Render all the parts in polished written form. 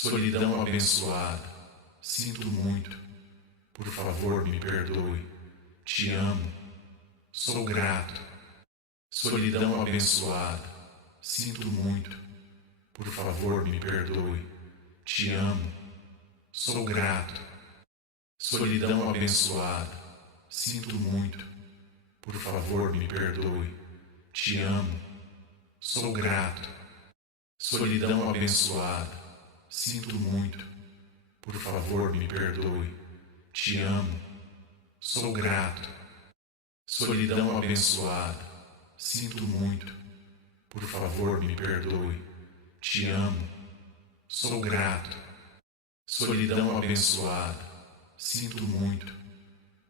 Solidão abençoada, sinto muito, por favor me perdoe, te amo, sou grato. Solidão abençoada, sinto muito, por favor me perdoe, te amo, sou grato. Solidão abençoada, sinto muito, por favor me perdoe, te amo, sou grato. Solidão abençoada, sinto muito, por favor me perdoe, te amo, sou grato. Solidão abençoada, sinto muito, por favor me perdoe, te amo, sou grato. Solidão abençoada, sinto muito,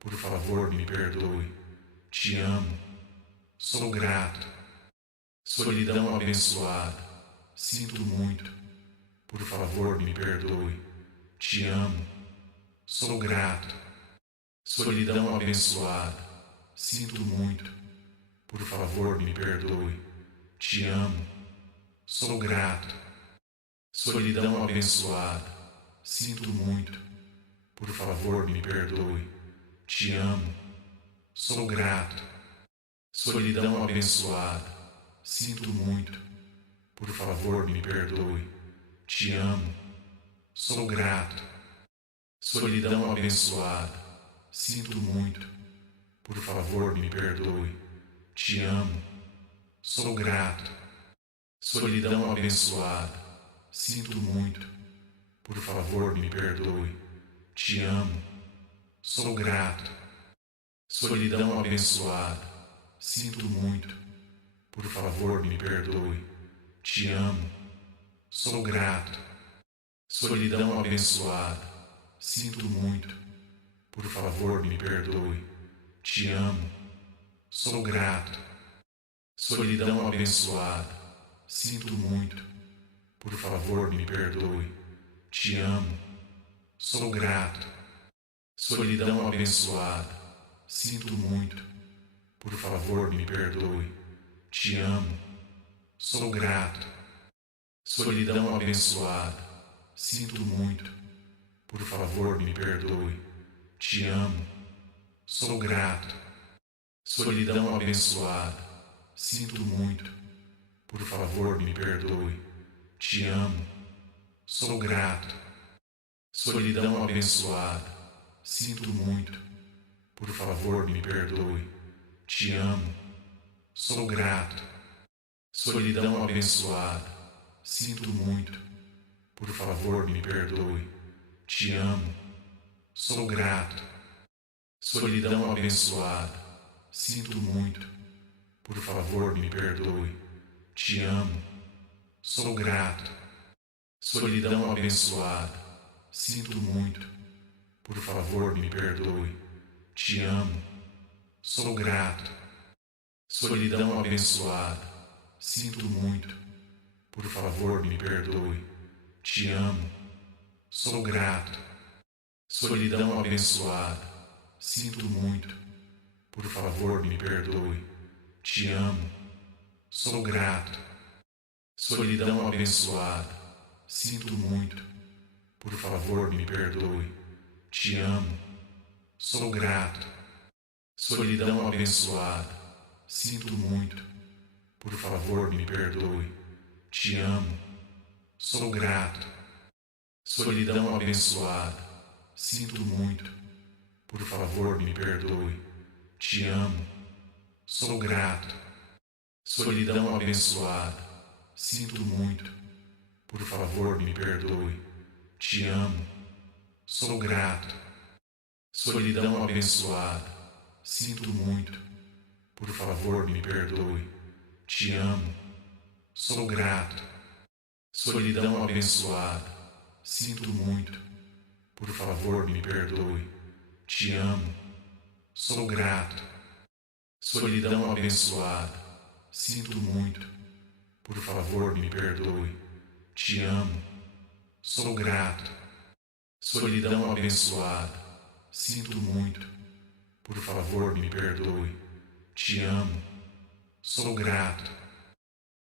por favor me perdoe, te amo, sou grato. Solidão abençoada, sinto muito, por favor me perdoe, te amo, sou grato. Solidão abençoada, sinto muito, por favor me perdoe, te amo, sou grato. Solidão abençoada, sinto muito, por favor me perdoe, te amo, sou grato. Solidão abençoada, sinto muito, por favor me perdoe, te amo, sou grato. Solidão abençoada, sinto muito, por favor me perdoe, te amo, sou grato. Solidão abençoada, sinto muito, por favor me perdoe, te amo, sou grato. Solidão abençoada, sinto muito, por favor me perdoe, te amo, sou grato. Solidão abençoada, sinto muito, por favor me perdoe, te amo, sou grato. Solidão abençoada, sinto muito, por favor me perdoe, te amo, sou grato. Solidão abençoada, sinto muito, por favor me perdoe, te amo, sou grato. Solidão abençoada, sinto muito, por favor me perdoe, te amo, sou grato. Solidão abençoada, sinto muito, por favor me perdoe, te amo, sou grato. Solidão abençoada, sinto muito, por favor me perdoe, te amo, sou grato. Solidão abençoada, sinto muito, por favor me perdoe, te amo, sou grato. Solidão abençoada, sinto muito, por favor me perdoe, te amo, sou grato. Solidão abençoada, sinto muito, por favor me perdoe, te amo, sou grato. Solidão abençoada, sinto muito, por favor me perdoe, te amo, sou grato. Solidão abençoada, sinto muito, por favor me perdoe, te amo, sou grato. Solidão abençoada, sinto muito, por favor me perdoe, te amo, sou grato. Solidão abençoada, sinto muito, por favor me perdoe, te amo, sou grato. Solidão abençoada, sinto muito, por favor me perdoe, te amo, sou grato. Solidão abençoada, sinto muito, por favor me perdoe, te amo, sou grato. Solidão abençoada, sinto muito, por favor me perdoe, te amo, sou grato. Solidão abençoada, sinto muito, por favor me perdoe, te amo, sou grato. Solidão abençoada, sinto muito, por favor me perdoe, te amo, sou grato. Solidão abençoada, sinto muito, por favor me perdoe, te amo, sou grato.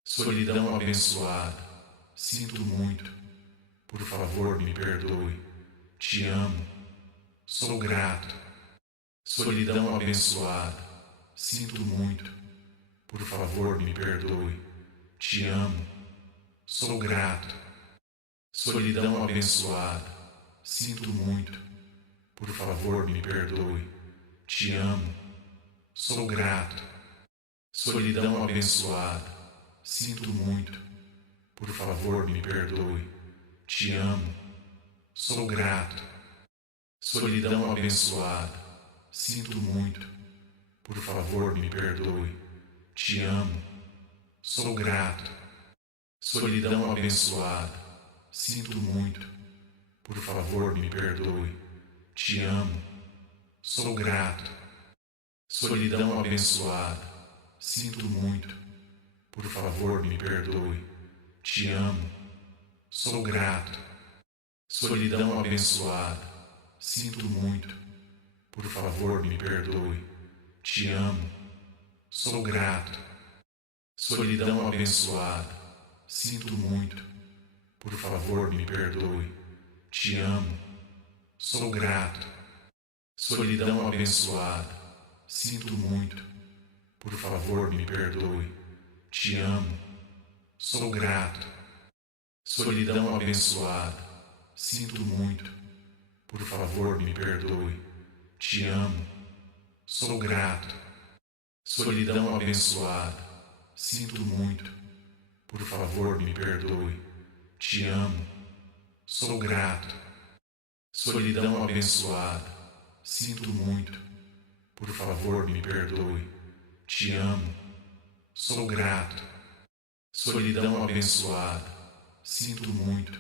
Solidão abençoada, sinto muito, Por favor, me perdoe. Te amo. Sou grato. Solidão abençoada. Sinto muito. Por favor, me perdoe. Te amo. Sou grato. Solidão abençoada. Sinto muito. Por favor, me perdoe. Te amo. Sou grato. Solidão abençoada. Sinto muito. Por favor, me perdoe. Te amo. Sou grato. Solidão abençoada. Sinto muito. Por favor, me perdoe. Te amo. Sou grato. Solidão abençoada. Sinto muito. Por favor, me perdoe. Te amo. Sou grato. Solidão abençoada. Sinto muito. Por favor, me perdoe. Te amo. Sou grato. Solidão abençoada. Sinto muito. Por favor, me perdoe. Te amo. Sou grato. Solidão abençoada. Sinto muito. Por favor, me perdoe. Te amo. Sou grato. Solidão abençoada. Sinto muito. Por favor, me perdoe. Te amo. Sou grato. Solidão abençoada. Sinto muito. Por favor, me perdoe. Te amo. Sou grato. Solidão abençoada. Sinto muito. Por favor, me perdoe. Te amo. Sou grato. Solidão abençoada. Sinto muito. Por favor, me perdoe. Te amo. Sou grato. Solidão abençoada. Sinto muito.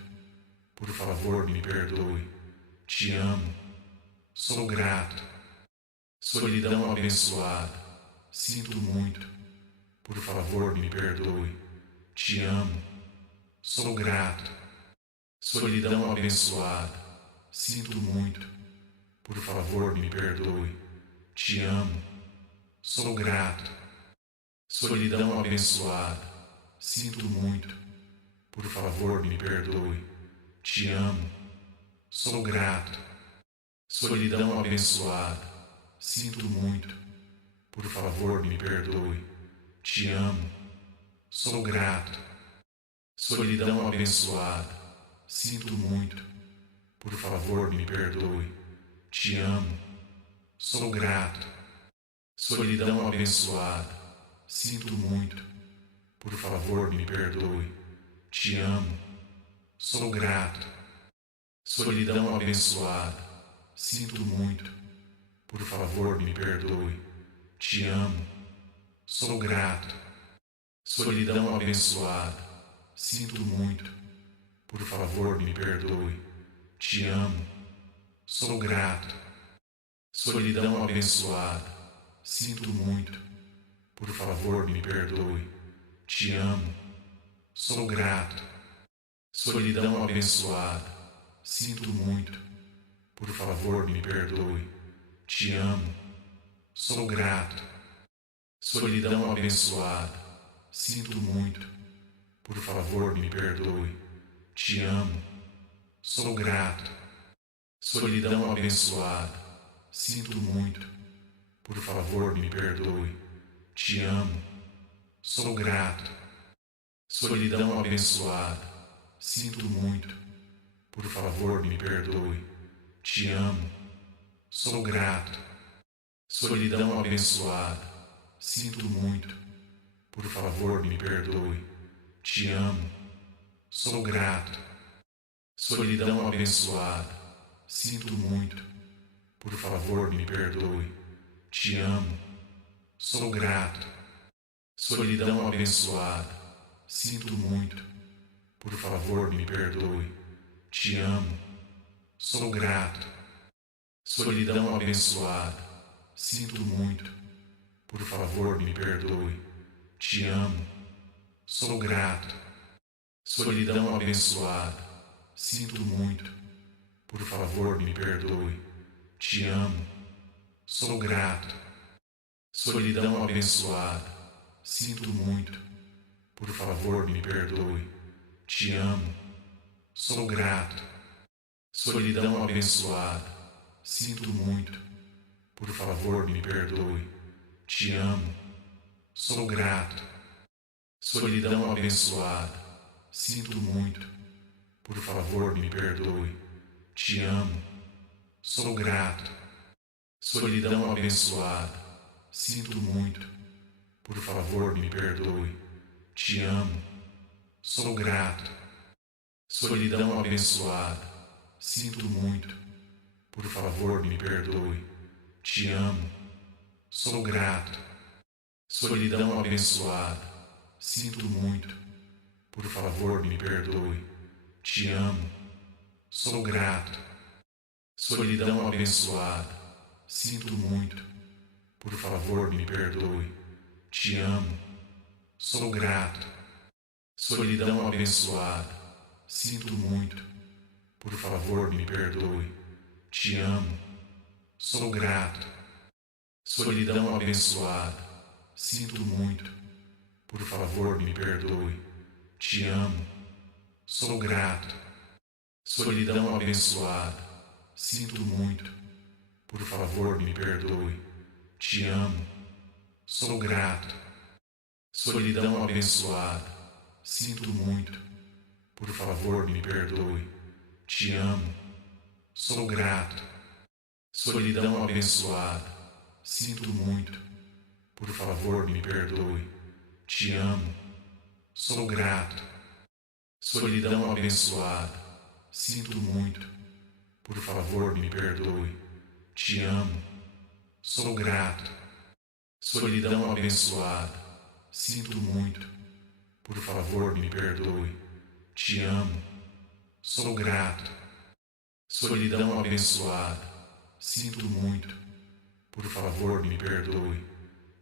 Por favor, me perdoe. Te amo. Sou grato. Solidão abençoada. Sinto muito. Por favor, me perdoe. Te amo. Sou grato. Solidão abençoada. Sinto muito. Por favor, me perdoe. Te amo. Sou grato. Solidão abençoada. Sinto muito. Por favor, me perdoe. Te amo. Sou grato. Solidão abençoada. Sinto muito. Por favor, me perdoe. Te amo. Sou grato. Solidão abençoada. Sinto muito. Por favor, me perdoe. Te amo. Sou grato. Solidão abençoada. Sinto muito. Por favor, me perdoe. Te amo. Sou grato. Solidão abençoada. Sinto muito. Por favor, me perdoe. Te amo. Sou grato. Solidão abençoada. Sinto muito. Por favor, me perdoe. Te amo. Sou grato. Solidão abençoada. Sinto muito. Por favor, me perdoe. Te amo. Sou grato. Solidão abençoada. Sinto muito. Por favor, me perdoe. Te amo. Sou grato. Solidão abençoada. Sinto muito. Por favor, me perdoe. Te amo. Sou grato. Solidão abençoada. Sinto muito. Por favor, me perdoe. Te amo. Sou grato. Solidão abençoada. Sinto muito. Por favor, me perdoe. Te amo. Sou grato. Solidão abençoada. Sinto muito. Por favor, me perdoe. Te amo. Sou grato. Solidão abençoada. Sinto muito. Por favor, me perdoe. Te amo. Sou grato. Solidão abençoada. Sinto muito. Por favor, me perdoe. Te amo. Sou grato. Solidão abençoada. Sinto muito. Por favor, me perdoe. Te amo. Sou grato. Solidão abençoada. Sinto muito. Por favor, me perdoe. Te amo. Sou grato. Solidão abençoada. Sinto muito. Por favor, me perdoe. Te amo. Sou grato. Solidão abençoada. Sinto muito. Por favor, me perdoe. Te amo. Sou grato. Solidão abençoada. Sinto muito. Por favor, me perdoe. Te amo. Sou grato. Solidão abençoada. Sinto muito. Por favor, me perdoe. Te amo. Sou grato. Solidão abençoada. Sinto muito. Por favor, me perdoe. Te amo. Sou grato. Solidão abençoada. Sinto muito. Por favor, me perdoe. Te amo. Sou grato. Solidão abençoada. Sinto muito. Por favor, me perdoe. Te amo. Sou grato. Solidão abençoada. Sinto muito. Por favor, me perdoe. Te amo. Sou grato. Solidão abençoada. Sinto muito. Por favor, me perdoe. Te amo. Sou grato. Solidão abençoada. Sinto muito. Por favor, me perdoe. Te amo. Sou grato. Solidão abençoada. Sinto muito. Por favor, me perdoe. Te amo. Sou grato. Solidão abençoada. Sinto muito. Por favor, me perdoe. Te amo. Sou grato. Solidão abençoada. Sinto muito. Por favor, me perdoe. Te amo. Sou grato. Solidão abençoada. Sinto muito. Por favor, me perdoe. Te amo. Sou grato. Solidão abençoada. Sinto muito. Por favor, me perdoe.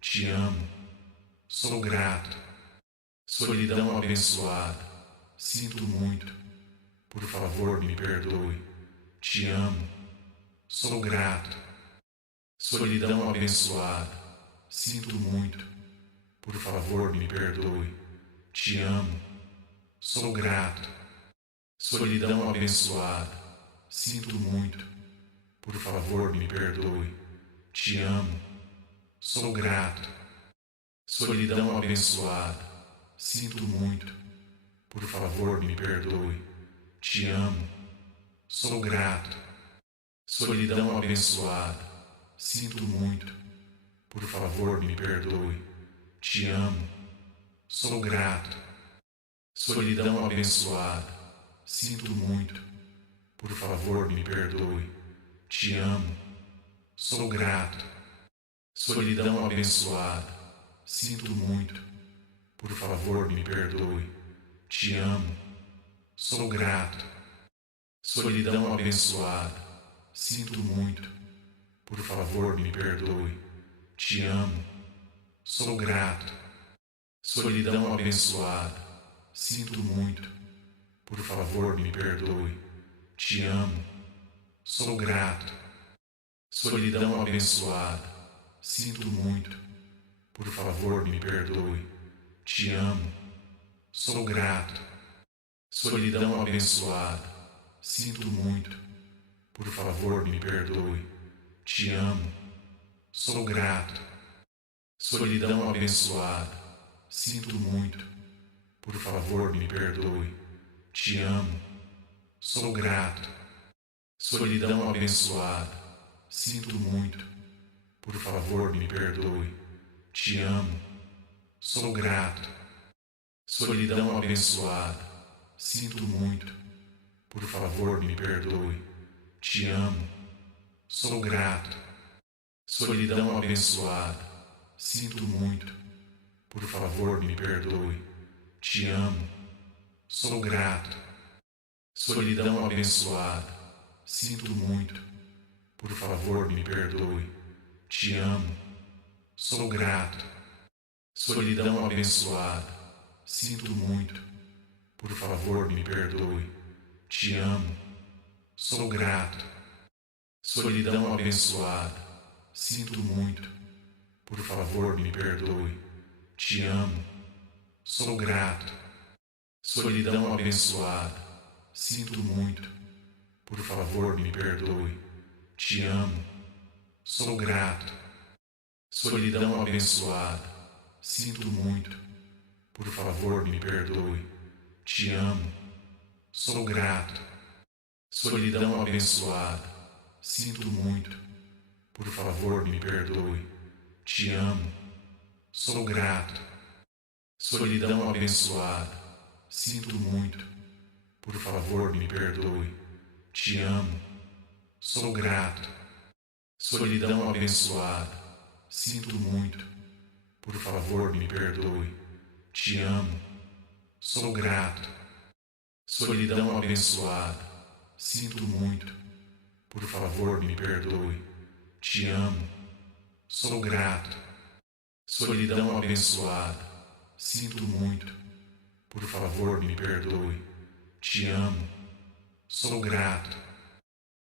Te amo. Sou grato. Solidão abençoada. Sinto muito. Por favor, me perdoe. Te amo. Sou grato. Solidão abençoada. Sinto muito. Por favor, me perdoe. Te amo. Sou grato. Solidão abençoada. Sinto muito. Por favor, me perdoe. Te amo. Sou grato. Solidão abençoada. Sinto muito. Por favor, me perdoe. Te amo. Sou grato. Solidão abençoada. Sinto muito. Por favor, me perdoe. Te amo. Sou grato. Solidão abençoada. Sinto muito. Por favor, me perdoe. Te amo. Sou grato. Solidão abençoada. Sinto muito. Por favor, me perdoe. Te amo. Sou grato. Solidão abençoada. Sinto muito. Por favor, me perdoe. Te amo. Sou grato. Solidão abençoada. Sinto muito. Por favor, me perdoe. Te amo. Sou grato. Solidão abençoada. Sinto muito. Por favor, me perdoe. Te amo. Sou grato. Solidão abençoada. Sinto muito. Por favor, me perdoe. Te amo. Sou grato. Solidão abençoada. Sinto muito. Por favor, me perdoe. Te amo. Sou grato. Solidão abençoada. Sinto muito. Por favor, me perdoe. Te amo. Sou grato. Solidão abençoada. Sinto muito. Por favor, me perdoe. Te amo. Sou grato. Solidão abençoada. Sinto muito. Por favor, me perdoe. Te amo. Sou grato. Solidão abençoada. Sinto muito. Por favor, me perdoe. Te amo. Sou grato. Solidão abençoada. Sinto muito. Por favor, me perdoe. Te amo. Sou grato. Solidão abençoada. Sinto muito. Por favor, me perdoe. Te amo. Sou grato. Solidão abençoada. sinto muito. Por favor, me perdoe. Te amo. Sou grato. Solidão abençoada. Sinto muito. Por favor, me perdoe. Te amo. Sou grato. Solidão abençoada. Sinto muito. Por favor, me perdoe. Te amo. Sou grato. Solidão abençoada. Sinto muito. Por favor, me perdoe. Te amo. Sou grato. Solidão abençoada. Sinto muito. Por favor, me perdoe. Te amo. Sou grato. Solidão abençoada. Sinto muito. Por favor, me perdoe. Te amo. Sou grato. Solidão abençoada. Sinto muito. Por favor, me perdoe. Te amo. Sou grato.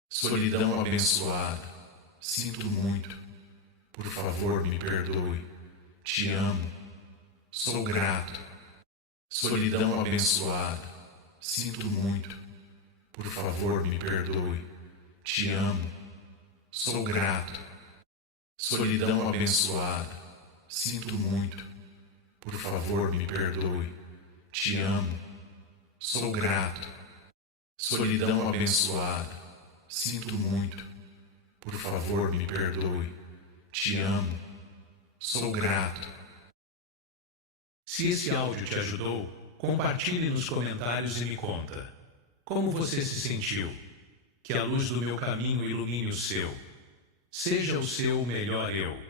Solidão abençoada. Sinto muito. Por favor, me perdoe. Te amo. Sou grato. Solidão abençoada. Sinto muito. Por favor, me perdoe. Te amo. Sou grato. Solidão abençoada. Sinto muito. Por favor, me perdoe. Te amo. Sou grato. Solidão abençoada. Sinto muito. Por favor, me perdoe. Te amo. Sou grato. Se esse áudio te ajudou, compartilhe nos comentários e me conta. Como você se sentiu? Que a luz do meu caminho ilumine o seu. Seja o seu melhor eu.